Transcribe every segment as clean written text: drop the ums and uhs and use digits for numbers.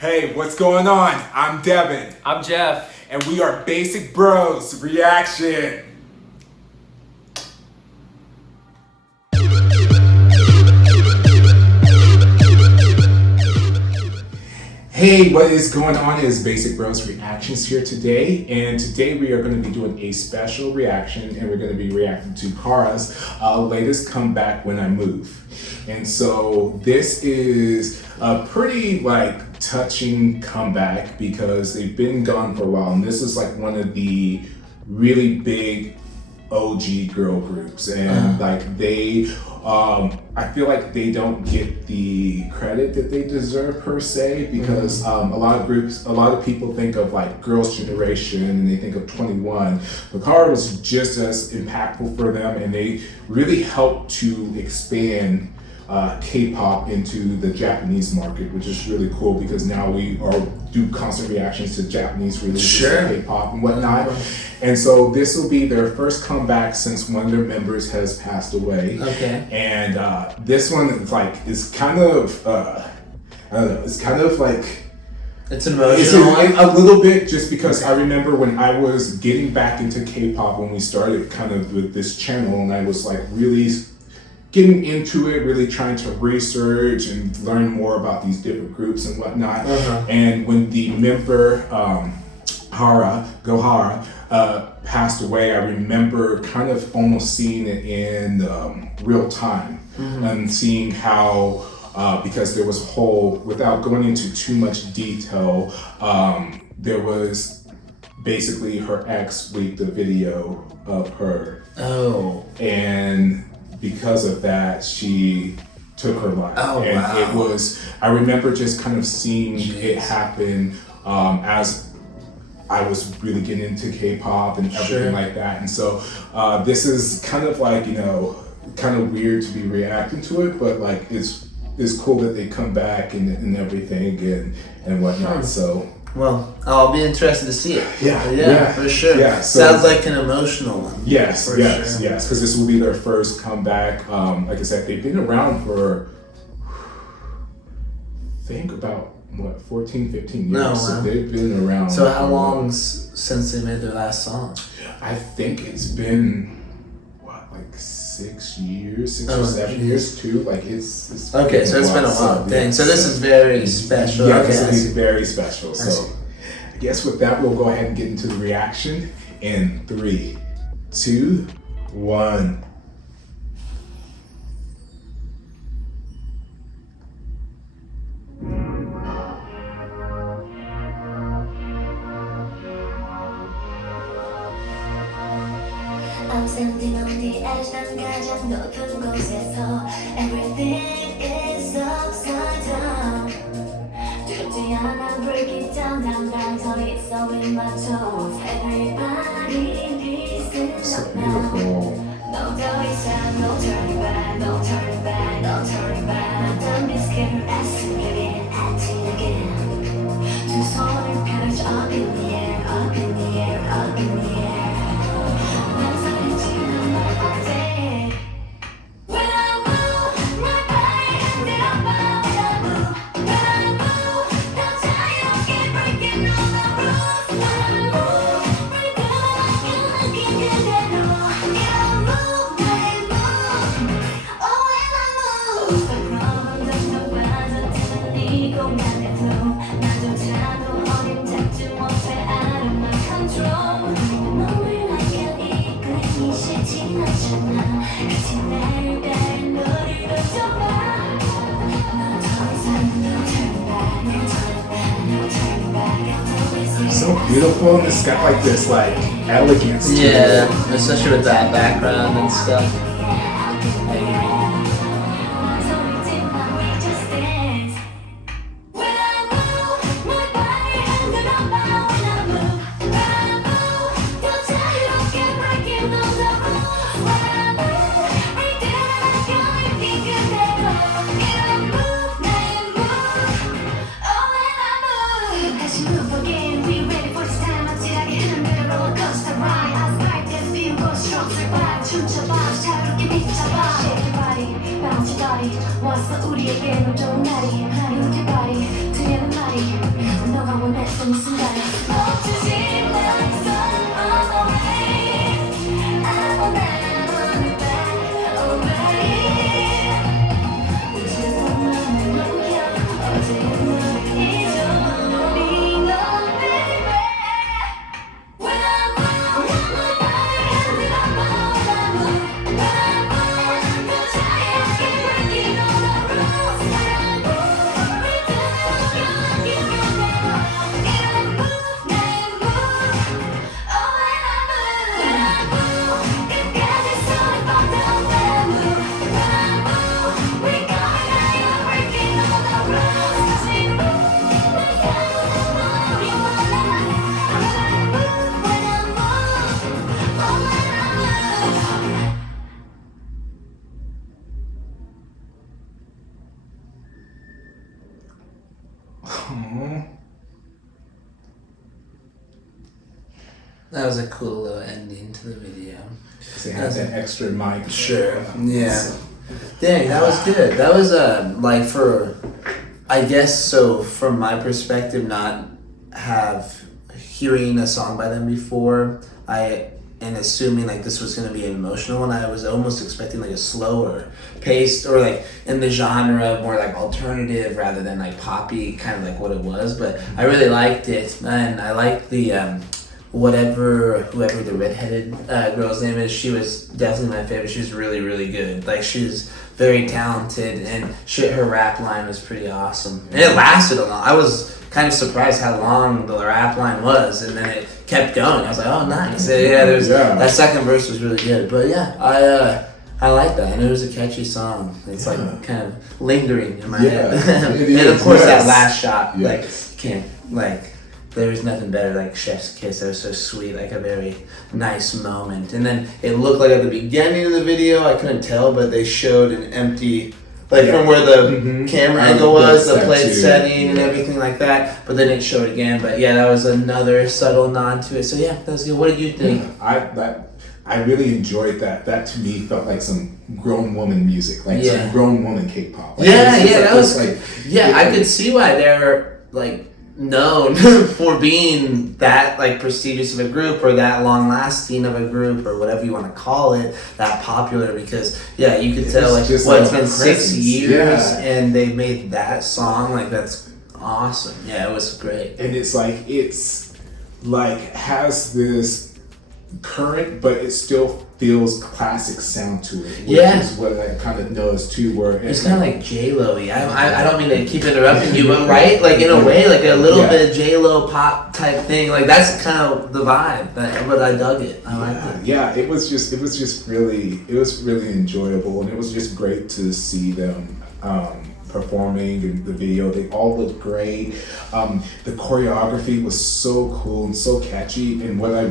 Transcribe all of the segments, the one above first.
Hey, what's going on? I'm Devin, I'm Jeff. and we are Basic Bros Reaction. Hey, what is going on? It is Basic Bros Reactions here today, and today we are going to be doing a special reaction, and we're going to be reacting to Kara's latest comeback, When I Move. And so this is a pretty touching comeback because they've been gone for a while, and this is like one of the really big OG girl groups, and I feel like they don't get the credit that they deserve per se, because a lot of people think of like Girls' Generation and they think of 21. But Kara was just as impactful for them, and they really helped to expand K-pop into the Japanese market, which is really cool because now we do constant reactions to Japanese releases of K-pop and whatnot. And so this will be their first comeback since one of their members has passed away. Okay. And this one is kind of I don't know. It's kind of like it's emotional. A little bit, just because I remember when I was getting back into K-pop when we started kind of with this channel, and I was like really getting into it, really trying to research and learn more about these different groups and whatnot. And when the member Gohara passed away, I remember kind of almost seeing it in real time, and seeing how because there was a whole, without going into too much detail, there was basically her ex leaked a video of her. And because of that, she took her life. It was, I remember just kind of seeing it happen as I was really getting into K-pop and everything like that. And so this is kind of like, kind of weird to be reacting to it, but like it's cool that they come back and everything and whatnot. So well, I'll be interested to see it. Yeah, for sure. Yeah, so, sounds like an emotional one. Yes, because this will be their first comeback. Like I said, they've been around for, I think about 14, 15 years. So they've been around. So how long since they made their last song? I think it's been 6 years, 6 or 7 years too. Like it's okay, so it's been a while. Dang, so this is very special. Yeah, this is very special. So I guess with that, we'll go ahead and get into the reaction in 3, 2, 1. I'm standing on the edge 난 가장 높은 곳에서 Everything is upside down 두렵지 않아 break it down 난 서 있어 in my toes Everybody needs to know No 더 이상 no turning back No turning back No turning back Don't be scared Ask to get in Act it again 두 손을 펴줘 up in the air Up in the air Up in the air So beautiful, and it's got like this elegance to it. Yeah, especially with that background and stuff. 왔어 우리에게는 좋은 날이 하루 두 발이 들려는 말이 너가 원했던 이 순간에 멈추지 않았어 all the way I will never look back away 지금 맘을 넘겨 어제의 널 잊어 Be no baby When I move my body and I move When I move 그 사이에 I keep breaking all the rules When I move rhythm you keep running When I move oh when I move 끝까지 손을 뻗어 When I move we going higher breaking all the rules 다시 move 내가 move you wanna When I move oh when I move That was a cool little ending to the video. They had that extra mic. Sure. Yeah. Dang, that was good. That was like for, I guess so. From my perspective, not have hearing a song by them before, and assuming like this was gonna be an emotional one, I was almost expecting like a slower paced or like in the genre more like alternative rather than like poppy, kind of like what it was. But I really liked it, and I liked the whoever the redheaded girl's name is. She was definitely my favorite. She was really, really good. Like she was very talented, and her rap line was pretty awesome. And it lasted a long. I was kind of surprised how long the rap line was, and then it kept going. I was like, oh, nice. Yeah, that second verse was really good. But yeah, I like that, and it was a catchy song. It's like kind of lingering in my head. And of course, that last shot, like can't like. There was nothing better like Chef's Kiss. That was so sweet, like a very nice moment. And then it looked like at the beginning of the video, I couldn't tell, but they showed an empty, like from where the camera angle was, the plate setting and everything like that. But then it showed again. But yeah, that was another subtle nod to it. So yeah, that was good. What did you think? I really enjoyed that. That to me felt like some grown woman music, like some grown woman K-pop. Like, that was like I could see why they're like known for being that like prestigious of a group or that long lasting of a group or whatever you want to call it, that popular, because you could tell like it's been 6 years and they made that song. Like that's awesome. It was great. And it's like has this current, but it still feels classic sound to it. Which is what I kind of noticed too, where it's kind of like J-Lo-y. I don't mean to keep interrupting you, but right, like in a way, like a little bit of J-Lo pop type thing. Like that's kind of the vibe. But I dug it. I liked it. Yeah, it was really enjoyable, and it was just great to see them performing in the video. They all looked great. The choreography was so cool and so catchy, and what I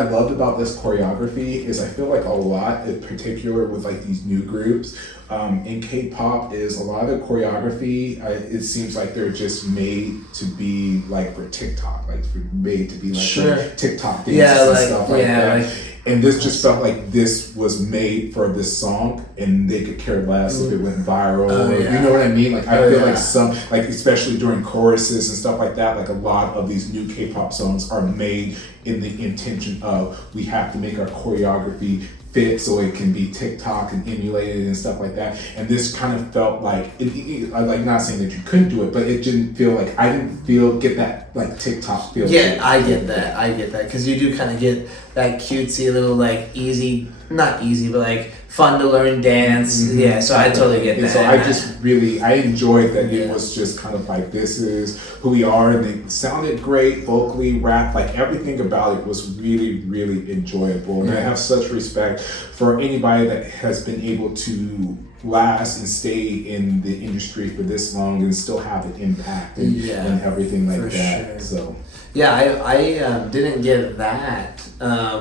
loved about this choreography is I feel like a lot, in particular with like these new groups in K-pop, is a lot of the choreography, it seems like they're just made to be like for TikTok, like made to be like for TikTok dances and stuff like that. And this just felt like this was made for this song, and they could care less if it went viral. You know what I mean? Like I feel like some, like especially during choruses and stuff like that, like a lot of these new K-pop songs are made in the intention of we have to make our choreography fit so it can be TikTok and emulated and stuff like that. And this kind of felt like, like not saying that you couldn't do it, but it didn't feel like, I didn't get that like TikTok feel. Yeah, I get that. Because you do kind of get that cutesy little like easy, not easy, but like fun to learn dance. Yeah, so I totally get that. So I enjoyed that it was just kind of like, this is who we are, and they sounded great, vocally, rap, like everything about it was really, really enjoyable. And I have such respect for anybody that has been able to last and stay in the industry for this long and still have an impact and everything like that. Sure. So I didn't get that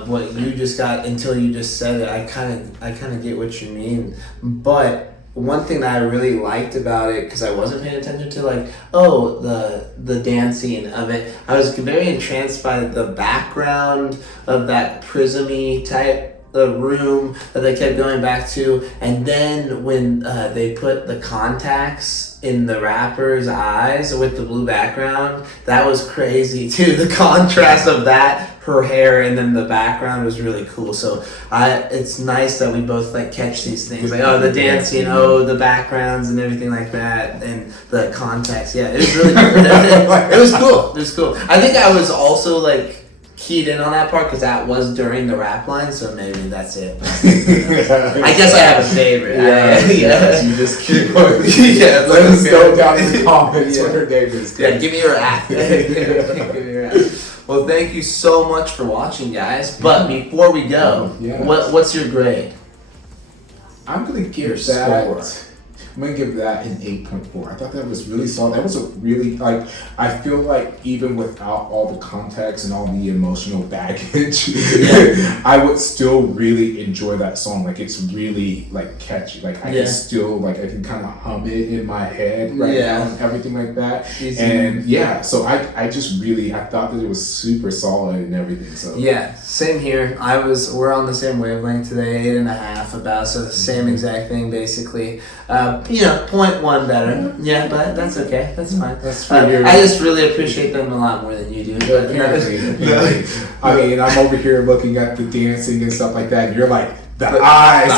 what you just got until you just said it. I kind of get what you mean, but one thing that I really liked about it, because I wasn't paying attention to like the dancing of it, I was very entranced by the background of that prismy type the room that they kept going back to, and then when they put the contacts in the rapper's eyes with the blue background, that was crazy too. The contrast of that, her hair, and then the background was really cool. So it's nice that we both like catch these things, like the dancing, the backgrounds and everything like that, and the context. Yeah, it was really it was cool. It was cool. I think I was also like keyed in on that part because that was during the rap line, so maybe that's it. I guess I have a favorite. Yeah. You just keep on. Let us know down in the comments what her name is. Yeah, give me your app. Give me your app. Well, thank you so much for watching, guys. But before we go, what's your grade? I'm gonna give Your that. score. I'm gonna give that an 8.4. I thought that was really solid. That was a really I feel like even without all the context and all the emotional baggage, I would still really enjoy that song. Like it's really like catchy. Like I can still I can kind of hum it in my head right now and everything like that. And so I just really I thought that it was super solid and everything. So yeah, same here. We're on the same wavelength today, 8.5 about, so the same exact thing basically. 0.1 better. Yeah, but that's okay. That's fine. That's fine. I just really appreciate them a lot more than you do. But Apparently. I mean, I'm over here looking at the dancing and stuff like that, and you're like, the eyes.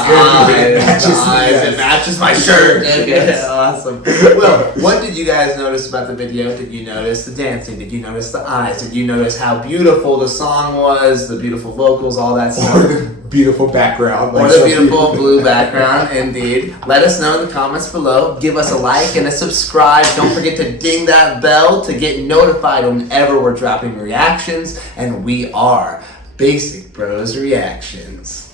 It matches my shirt. Okay, awesome. Well, what did you guys notice about the video? Did you notice the dancing? Did you notice the eyes? Did you notice how beautiful the song was? The beautiful vocals, all that stuff. Or the beautiful background. Or the beautiful blue background, indeed. Let us know in the comments below. Give us a like and a subscribe. Don't forget to ding that bell to get notified whenever we're dropping reactions. And we are Basic Bros Reactions.